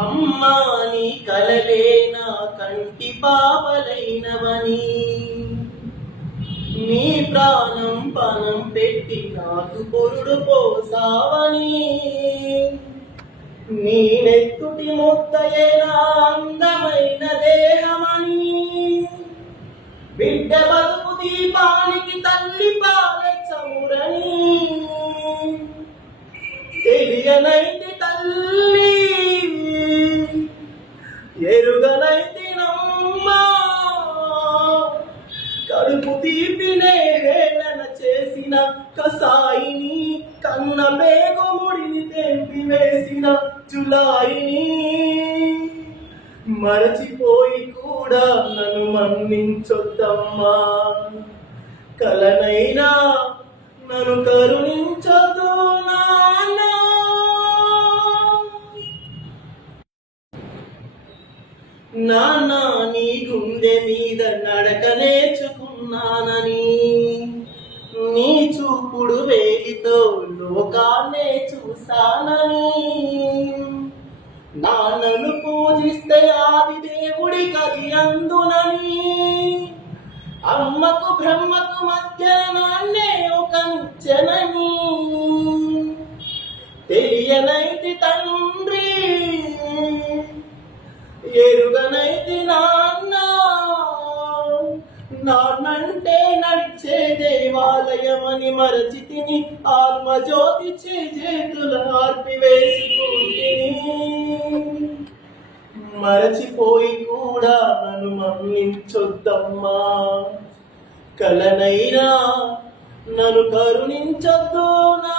అమ్మా నీ కలలే నా కంటి పాపలైనవని, నీ ప్రాణం పణం పెట్టి నాకు పొరుడు పోసావని, నీ నెత్తుటి ముద్దయే నా అందమైన దేహమని, బిడ్డ బతుకు దీపానికి తల్లి పాలె చమురని, తెలియనైతి తల్లి ఎరుగనైతి నమ్మా, కడుపు తీపినే హేళన చేసిన కసాయిని, కన్న పేగుముడిని తెంపి వేసిన జులాయిని, మరచిపోయి కూడా నన్ను మన్నించొద్దమ్మా, కలనైనా నన్ను కరుణించదు నాన్న. నాన్న నీ గుండె మీద నడక నేర్చుకున్నానని, నీ చూపుడు వేలితో లోకాన్నే చూసానని, నాన్నను పూజిస్తే ఆది దేవుడి కలి అందునని, అమ్మకు బ్రహ్మకు మధ్య నాన్నే ఒక నిచ్చెనని, తెలియనైతి తండ్రి ఎరుగనైతి నాన్న, నాన్నంటే నడిచే దేవాలయమని మరచితిని, ఆత్మజ్యోతి చేతుల ఆర్పివేసుకుంటిని, మరచిపోయి కూడా నన్ను మన్నించొద్దమ్మా, కలనైనా నన్ను కరుణించొద్దు నా